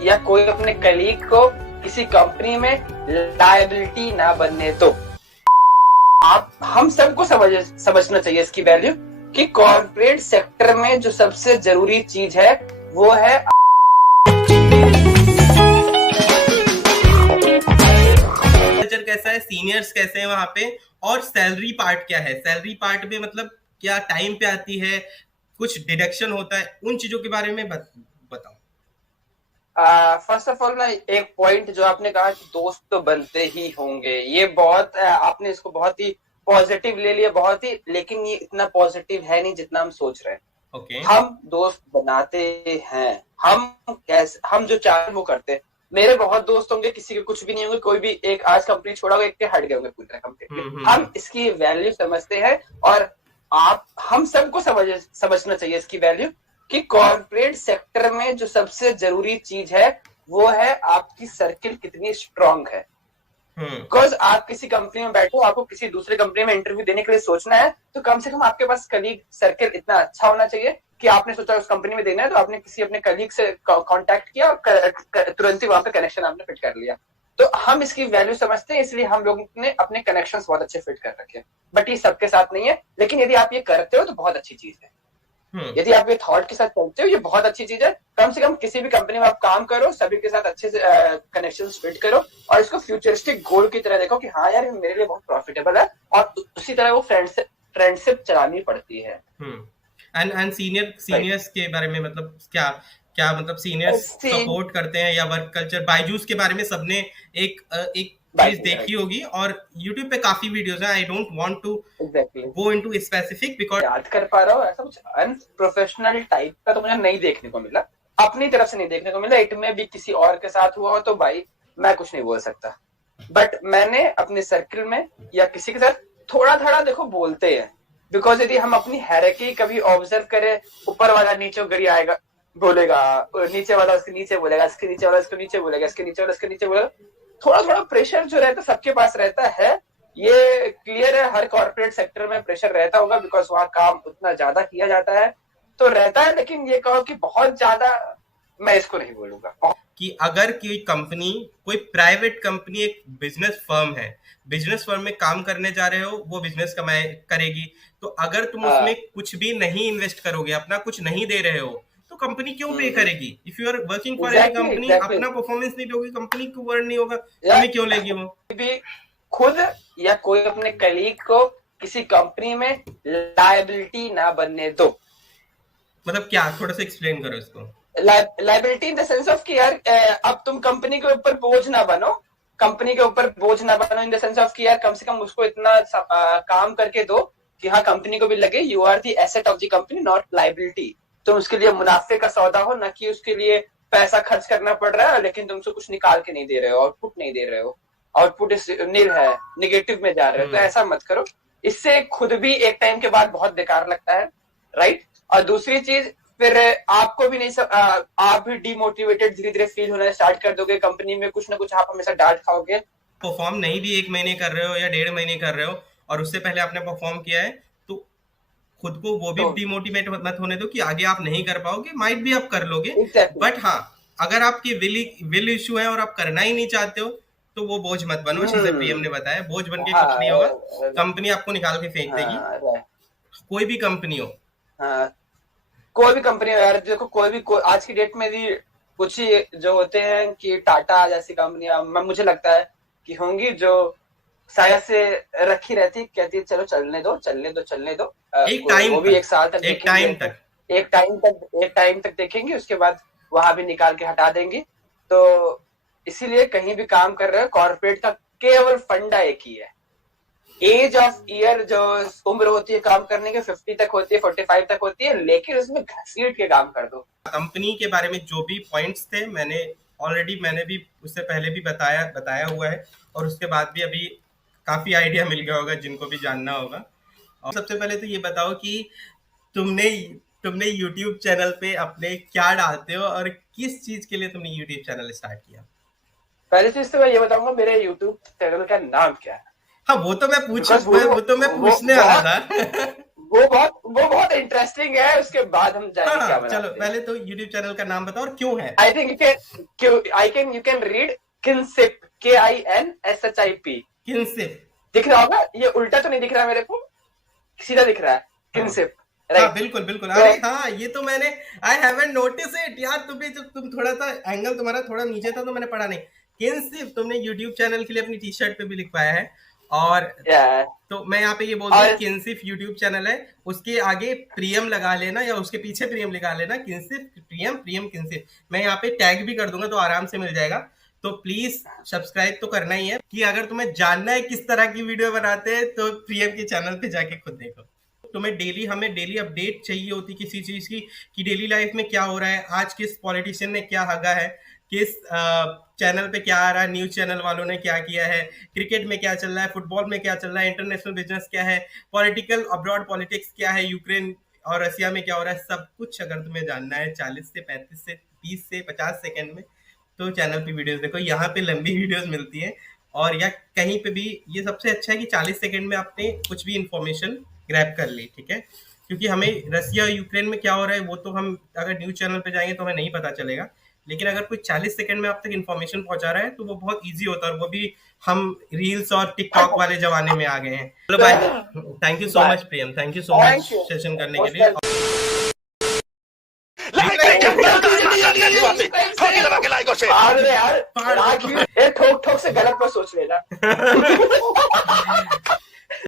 या कोई अपने कलीग को किसी कंपनी में लायबिलिटी ना बनने दो। आप हम सबको समझना चाहिए इसकी वैल्यू कि कॉर्पोरेट सेक्टर में जो सबसे जरूरी चीज है वो है कल्चर कैसा है, सीनियर्स कैसे हैं वहां पे, और सैलरी पार्ट क्या है। सैलरी पार्ट में मतलब क्या टाइम पे आती है, कुछ डिडक्शन होता है, उन चीजों के बारे में बताओ। फर्स्ट ऑफ ऑल ना, एक पॉइंट जो आपने कहा कि दोस्त तो बनते ही होंगे, ये बहुत आपने इसको बहुत ही पॉजिटिव ले लिया, बहुत ही, लेकिन ये इतना पॉजिटिव है नहीं जितना हम सोच रहे हैं। ओके। हम दोस्त बनाते हैं, हम जो चाहे वो करते हैं। मेरे बहुत दोस्त होंगे, किसी के कुछ भी नहीं होंगे, कोई भी एक आज कंपनी छोड़ा होगा, एक के हट गए होंगे पूरी तरह कंप्लीटली। हम इसकी वैल्यू समझते हैं और हम सबको समझना चाहिए इसकी वैल्यू कि कॉर्पोरेट सेक्टर में जो सबसे जरूरी चीज है वो है आपकी सर्किल कितनी स्ट्रांग है। बिकॉज आप किसी कंपनी में बैठो, आपको किसी दूसरे कंपनी में इंटरव्यू देने के लिए सोचना है, तो कम से कम आपके पास कलीग सर्किल इतना अच्छा होना चाहिए कि आपने सोचा उस कंपनी में देना है, तो आपने किसी अपने कलीग से कांटेक्ट किया और तुरंत ही वहां पे कनेक्शन आपने फिट कर लिया। तो हम इसकी वैल्यू समझते हैं, इसलिए हम लोगों ने अपने कनेक्शंस बहुत अच्छे फिट कर रखे हैं। बट ये सबके साथ नहीं है, लेकिन यदि आप ये करते हो तो बहुत अच्छी चीज है। यदि आप ये थॉट के साथ चलते हो, ये बहुत अच्छी चीज है। कम से कम किसी भी कंपनी में आप काम करो, सभी के साथ अच्छे से कनेक्शन फिट करो और इसको फ्यूचरिस्टिक गोल की तरह देखो कि हाँ यार, मेरे लिए बहुत प्रॉफिटेबल है, और उसी तरह वो फ्रेंडशिप चलानी पड़ती है। एंड सीनियर्स के बारे में मतलब क्या क्या मतलब सीनियर्स सपोर्ट करते हैं या वर्क कल्चर। बायजूस के बारे में सबने एक चीज देखी होगी और YouTube पे काफी वीडियोस हैं। I don't want to go into specific because याद कर पा रहा हूँ, ऐसा कुछ अनप्रोफेशनल टाइप का तो मुझे नहीं देखने को मिला, अपनी तरफ से नहीं देखने को मिला। इट में भी किसी और के साथ हुआ हो तो भाई मैं कुछ नहीं बोल सकता, बट मैंने अपने सर्किल में या किसी के साथ थोड़ा थोड़ा देखो बोलते हैं। बिकॉज यदि हम अपनी हायरार्की कभी ऑब्जर्व करें, ऊपर वाला नीचे गिर आएगा बोलेगा, नीचे वाला उसके नीचे बोलेगा, इसके नीचे वाला इसको नीचे बोलेगा, इसके नीचे वाला इसके नीचे बोलेगा। थोड़ा थोड़ा प्रेशर जो रहता है सबके पास रहता है, ये क्लियर है। हर कॉर्पोरेट सेक्टर में प्रेशर रहता होगा, बिकॉज वहां काम उतना ज्यादा किया जाता है तो रहता है। लेकिन ये कहो कि बहुत ज्यादा, मैं इसको नहीं बोलूंगा कि अगर कोई कंपनी, कोई प्राइवेट कंपनी एक बिजनेस फर्म है, बिजनेस फर्म में काम करने जा रहे हो, वो बिजनेस कमाए करेगी, तो अगर तुम उसमें कुछ भी नहीं इन्वेस्ट करोगे, अपना कुछ नहीं दे रहे हो, तो कंपनी क्यों पे करेगी। If you are working for any company, अपना परफॉर्मेंस नहीं दोगे, कंपनी को वर्ड नहीं होगा, तुम्हें क्यों लेगी वो। भी खुद या कोई अपने कलीग को किसी कंपनी में लायबिलिटी ना बनने दो। मतलब क्या, थोड़ा सा एक्सप्लेन करो इसको। Liability in the sense of कि यार अब तुम कंपनी के ऊपर बोझ ना बनो, कंपनी के ऊपर बोझ ना बनो इन द सेंस ऑफ कि यार कम से कम उसको इतना काम करके दो कि हाँ कंपनी को भी लगे you are the asset of the company, not liability. तो उसके लिए मुनाफे का सौदा हो, ना कि उसके लिए पैसा खर्च करना पड़ रहा है लेकिन तुमसे कुछ निकाल के नहीं दे रहे हो, आउटपुट नहीं दे रहे हो, आउटपुट नील है, निगेटिव में जा रहे हो। तो ऐसा मत करो, इससे खुद भी एक टाइम के बाद बहुत बेकार लगता है, राइट। और दूसरी चीज, फिर आपको भी नहीं आप भी डिमोटिवेटेड धीरे धीरे फील होना स्टार्ट कर दोगे कंपनी में, कुछ ना कुछ आप हमेशा डांट खाओगे। परफॉर्म नहीं भी 1 महीने कर रहे हो या 1.5 महीने कर रहे हो और उससे पहले आपने परफॉर्म किया है, तो खुद को वो भी तो डिमोटिवेट मत होने दो कि आगे आप नहीं कर पाओगे। माइट भी आप कर लोगे, exactly. बट हाँ, अगर आपकी विल इशू है और आप करना ही नहीं चाहते हो, तो वो बोझ मत बनो। जैसे पीएम ने बताया, बोझ बन के कुछ नहीं होगा, कंपनी आपको निकाल के फेंक देगी। कोई भी कंपनी हो, कोई भी कंपनी हो यार, देखो आज की डेट में भी कुछ ही जो होते हैं कि टाटा जैसी कंपनियां मुझे लगता है कि होंगी जो शायद से रखी रहती, कहती है चलो चलने दो चलने दो चलने दो, एक टाइम वो भी एक साल तक, एक टाइम तक देखेंगे, उसके बाद वहां भी निकाल के हटा देंगे। तो इसीलिए कहीं भी काम कर रहे हो, कॉर्पोरेट का केवल फंडा एक ही है, एज ऑफ ईयर जो उम्र होती है काम करने की 50 तक होती है, 45 तक होती है, लेकिन उसमें घसीट के काम कर दो। कंपनी के बारे में जो भी पॉइंट्स थे, मैंने भी उससे पहले भी बताया हुआ है, और उसके बाद भी अभी काफी आइडिया मिल गया होगा जिनको भी जानना होगा। और सबसे पहले तो ये बताओ कि तुमने YouTube चैनल पे अपने क्या डालते हो और किस चीज के लिए तुमने YouTube चैनल स्टार्ट किया। पहली चीज तो मैं ये बताऊंगा मेरे YouTube चैनल का नाम क्या है। हाँ, वो तो मैं पूछने वाला था। वो बहुत इंटरेस्टिंग है, उसके बाद हम जाएंगे क्या बनाते चलो पहले तो यूट्यूब चैनल का नाम बताओ और क्यों है। I think you can read kinship, KINSHIP। Kinship दिख रहा होगा, ये उल्टा तो नहीं दिख रहा मेरे को, सीधा दिख रहा है किनसिप। हाँ बिल्कुल बिल्कुल, अरे हाँ ये तो मैंने आई हैवंट नोटिस इट यार, तुम्हें जब तुम थोड़ा सा एंगल तुम्हारा थोड़ा नीचे था तो मैंने पढ़ा नहीं। किनसिप तुमने यूट्यूब चैनल के लिए अपनी टी शर्ट पे भी लिखवाया है, और तो मैं यहाँ पे ये बोल दूं किनसिप यूट्यूब चैनल है, उसके आगे प्रियम लगा लेना या उसके पीछे प्रियम लगा लेना, किनसिप प्रियम प्रियम किनसिप, मैं यहाँ पे टैग भी कर दूंगा तो आराम से मिल जाएगा। तो प्लीज सब्सक्राइब तो करना ही है, कि अगर तुम्हें जानना है किस तरह की वीडियो बनाते हैं तो प्रियम के चैनल पे जाके खुद देखो। तुम्हें हमें डेली अपडेट चाहिए होती किसी चीज की, कि डेली लाइफ में क्या हो रहा है, आज किस पॉलिटिशियन ने क्या हगा है, किस चैनल पे क्या आ रहा है, न्यूज चैनल वालों ने क्या किया है, क्रिकेट में क्या चल रहा है, फुटबॉल में क्या चल रहा है, इंटरनेशनल बिजनेस क्या है, पॉलिटिकल अब्रॉड पॉलिटिक्स क्या है, यूक्रेन और रशिया में क्या हो रहा है, सब कुछ अगर तुम्हें जानना है 40 से 35 से 30 से 50 सेकंड में, तो चैनल पे वीडियोस देखो। यहाँ पे लंबी वीडियोस मिलती है, और या कहीं पे भी ये सबसे अच्छा है कि 40 सेकंड में आपने कुछ भी इंफॉर्मेशन ग्रैब कर ली, ठीक है। क्योंकि हमें रसिया और यूक्रेन में क्या हो रहा है वो तो हम अगर न्यूज चैनल पे जाएंगे तो हमें नहीं पता चलेगा, लेकिन अगर कोई 40 सेकंड में आप तक इन्फॉर्मेशन पहुंचा रहा है तो वो बहुत ईजी होता है, और वो भी हम रील्स और टिकटॉक वाले जमाने में आ गए हैं। चलो bye, thank you so much Priyam, thank you so much session करने के लिए। ठोक ठोक से गलत पर सोच लेना।